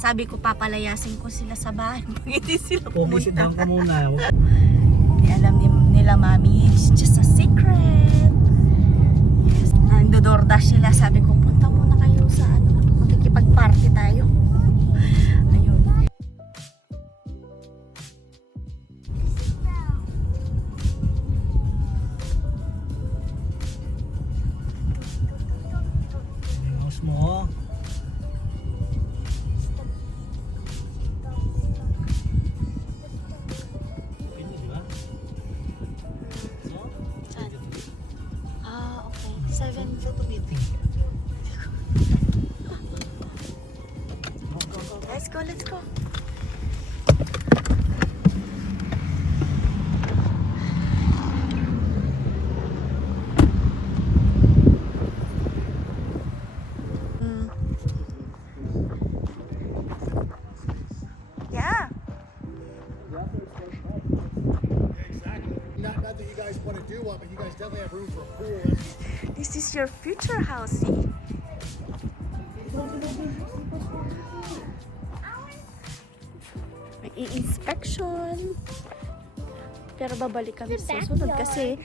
Sabi ko papalayasin ko sila sa bahay pag hindi sila Okay, sit pumunta. down ka muna. Hindi alam ni, nila mami, it's just a secret. Nagdo-doordash sila. Sabi ko, 7 to 2 Let's go, let's go. This is your future housey. May i-inspection. Pero babalik kami sa susunod kasi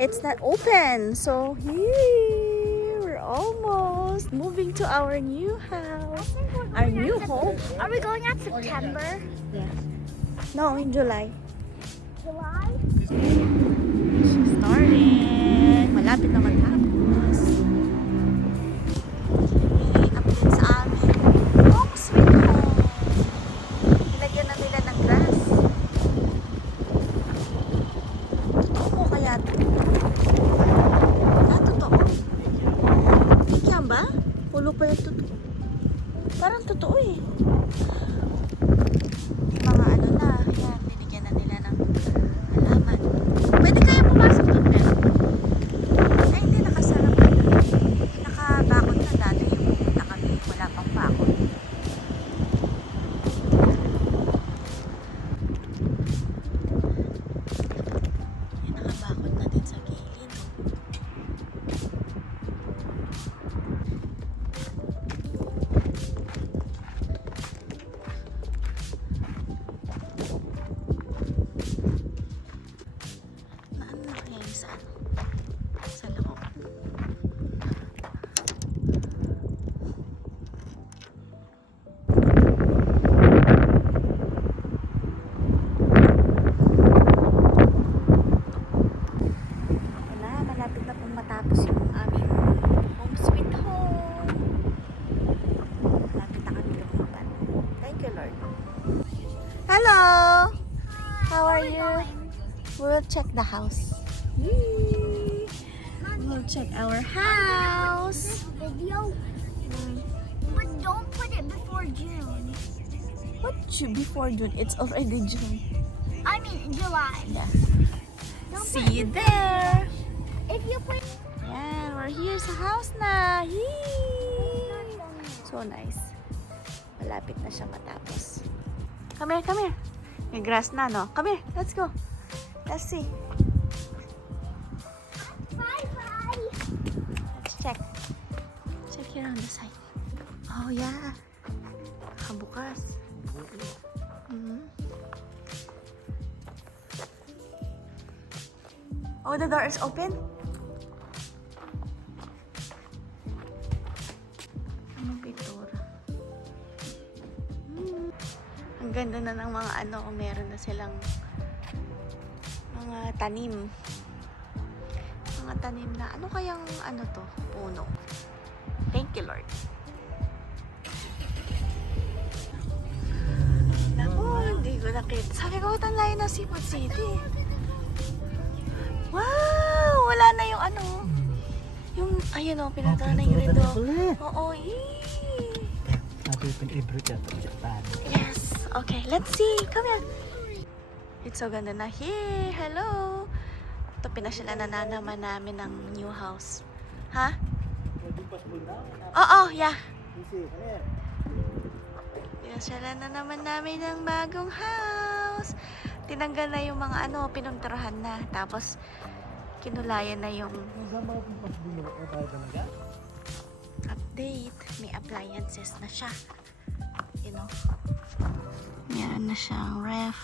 it's not open. So here, we're almost moving to our new house. Our new home. Are we going out September? Yeah. No, in July. July? Starting. Malapit na matapos. Check our house. Video. But don't put it before June. What should before June? It's already June. I mean July. Yeah. Don't See you there. If you put Yan, we're here sa house na. Yee. So nice. Malapit na siya matapos. Come here, come here. May grass na, no? Come here, let's go. Let's see. Check. Check here on the side. Oh, yeah. Nakabukas. Mhm. Oh, the door is open? Ano pintura? Hmm. Ang ganda na ng mga ano, meron na silang mga tanim mga tanim na ano kayang ano to puno thank you lord naku hindi ko nakita sabi ko ito layo ng Seafood City wow wala na yung ano yung ayun o pinunta na yung rito oo. Sabi yung every teatro Japan. Yes. Okay, let's see. Come here. It's so ganda na here. Hello. Ito, pinasyalan na na naman namin ng new house. Ha? Oo, yeah. Pinasyalan na naman namin ng bagong house. Tinanggal na yung mga ano, pinunturahan na. Tapos, kinulayan na yung update. May appliances na siya. You know. Meron na siyang ref.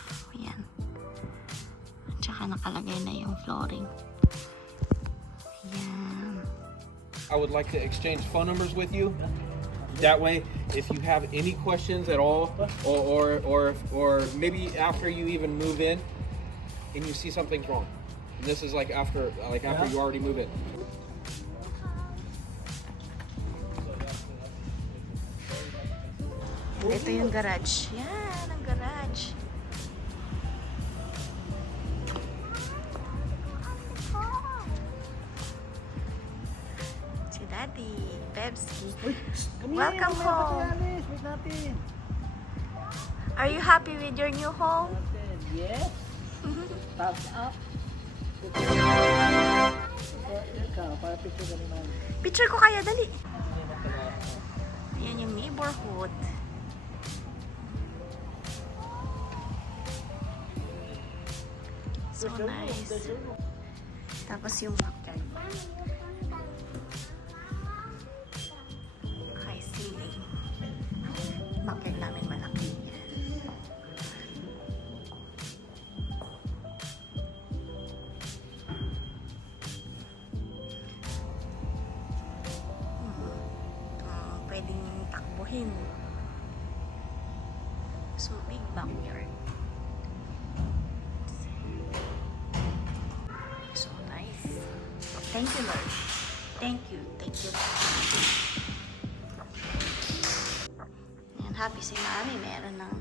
Tsaka nakalagay na yung flooring. Yan. I would like to exchange phone numbers with you. That way, if you have any questions at all, or or or, or maybe after you even move in, and you see something's wrong, and this is like after like after you already move in. Ito yung garage. Yan, Daddy, Bebski. Welcome home. Are you happy with your new home? Yes. Thumbs up. Picture ko kaya, dali. Ayan yung neighborhood. So nice. Tapos yung backyard. Thank you, Lord. Thank you. Thank you. Yan, happy si Mami. Meron ng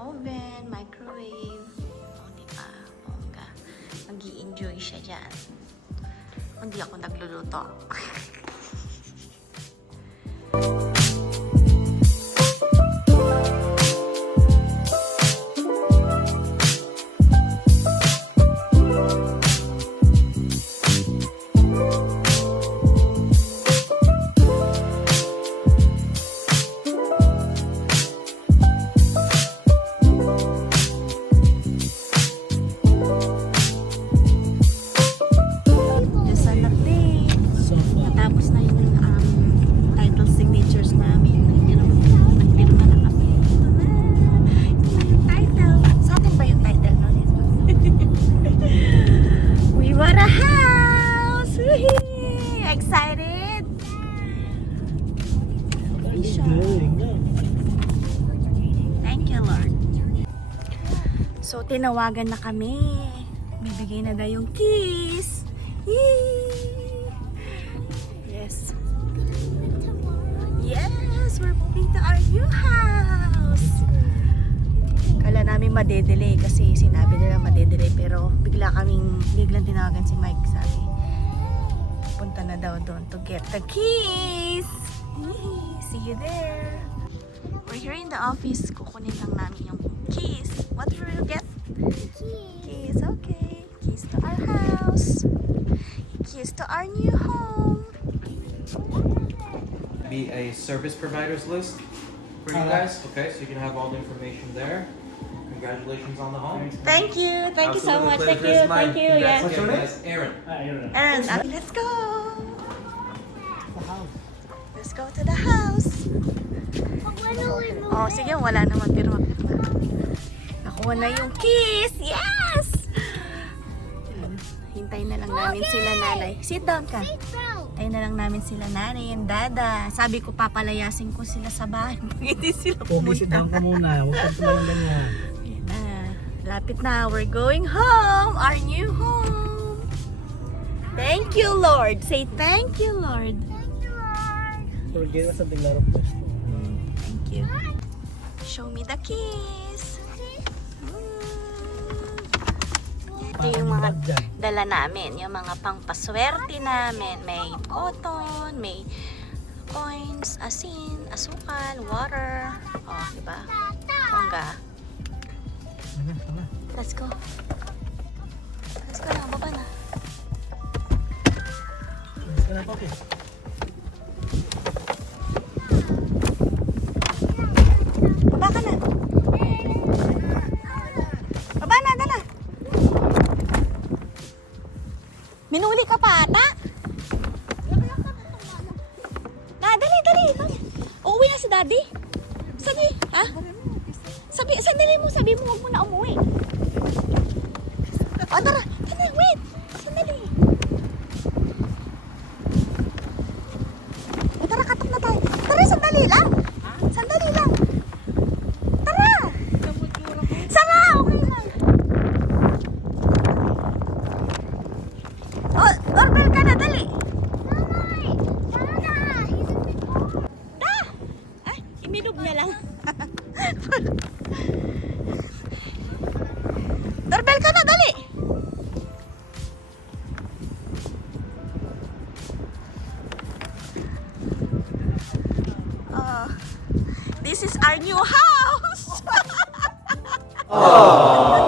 oven, microwave. O, di ba? Bongga. mag enjoy siya dyan. Hindi ako nagluluto. tinawagan na kami. Bibigay na daw yung kiss. Yay! Yes. Yes! We're moving to our new house! Kala namin madedelay kasi sinabi nila madedelay pero bigla kaming biglang tinawagan si Mike sabi punta na daw doon to get the keys! Yay! See you there! We're here in the office. Kukunin lang namin yung keys. What will we get? Keys, okay. Keys to our house. Keys to our new home. Be a service providers list for you guys. Okay, so you can have all the information there. Congratulations on the home. Thank you. Thank you so Absolutely much. pleasure Thank you. is mine. Thank you. Yeah. Congrats again, guys. Aaron. Yun na. And uh, let's go. Let's go to the house. But when do we move Oh, sige, wala naman pirma pirma. Nakuha na yung kiss. Yes! Hintayin na lang namin sila nanay. Sit down ka. Hintayin na lang namin sila nanay and dada. Sabi ko papalayasin ko sila sa bahay pag hindi sila pumunta. lang ka muna. Huwag kang tumalang ganyan. Ayan na. Lapit na. We're going home. Our new home. Thank you, Lord. Say thank you, Lord. Thank you, Lord. Forget something lot of this. Thank you. Show me the keys. Ito yung mga dala namin. Yung mga pangpaswerte namin. May cotton, may coins, asin, asukal, water. O, oh, diba? Mangga. Let's go. Let's go na. Baba na. Let's go na, Poppy. Our new house.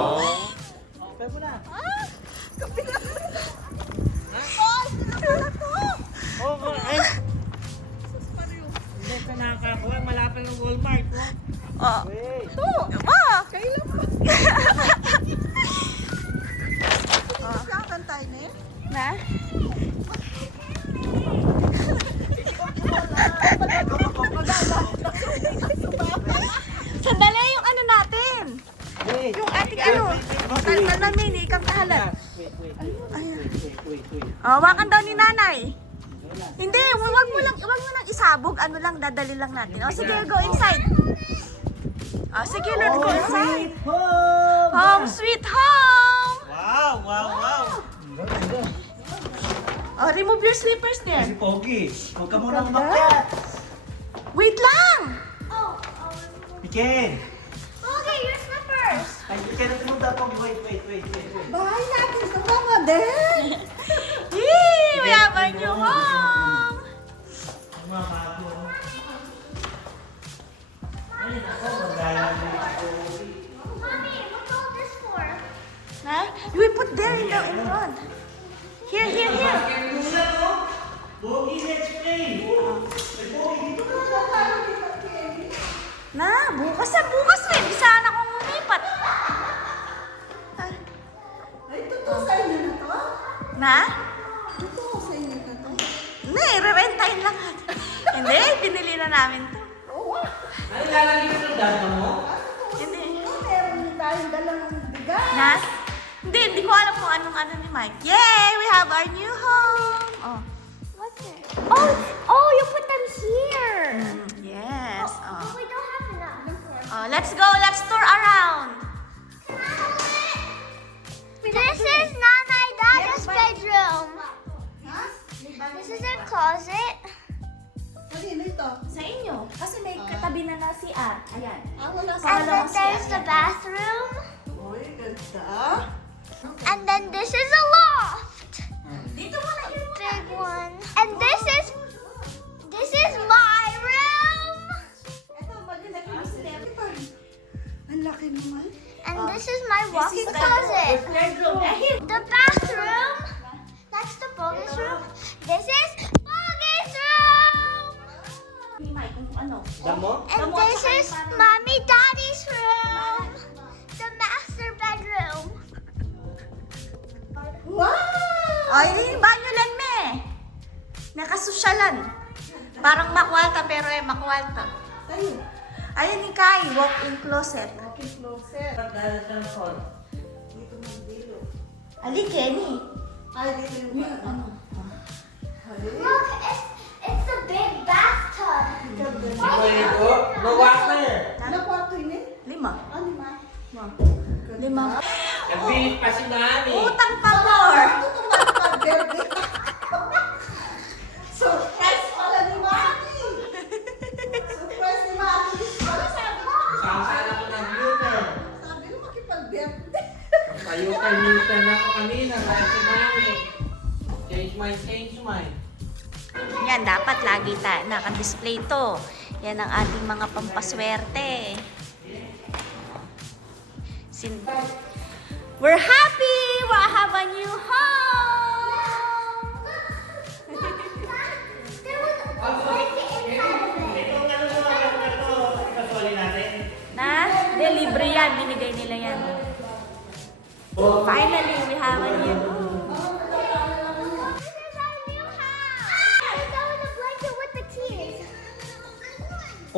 Oh, wakan daw ni nanay. Hindi, wag mo lang, wag mo lang isabog. Ano lang, dadali lang natin. Oh, sige, go inside. Oh, sige, let's go inside. Home! Home sweet home! Wow, wow, wow. Oh, remove your slippers there. Si Pogi, huwag ka muna umakyat. Wait lang! Piken! Okay, your slippers. Ay, Piken na pumunta, Pogi. Wait, wait, wait, wait. wait. Bahay natin sa mga din! Our new home! Mommy, what's all this for? Huh? We put there in the in front. Here, here, here. Pogi, let's play! Na, bukas na bukas namin to. Ano lalagay mo ng data mo? Hindi. Meron tayong dalang bigas. Na? Hindi, hindi ko alam kung anong ano ni Mike. Yay! We have our new Nakasosyalan. Parang makwalta, pero eh, makwalta. Tayo. Ayun ni Kai, walk-in closet. Walking closet. Dahil sa phone. Dito ng dilo. Ali, Kenny. Ay, dito yung ano. Look, it's it's a big bathtub. Ito, no water. Ano kwarto yun eh? Lima. Ano ma? Lima. Nagbilis pa si Nani. Utang pa more. Birthday. Surprise dapat lagi ta naka-display to. Yan ang ating mga pampaswerte. Sin We're happy! We have a new home!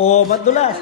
Oh, madulas.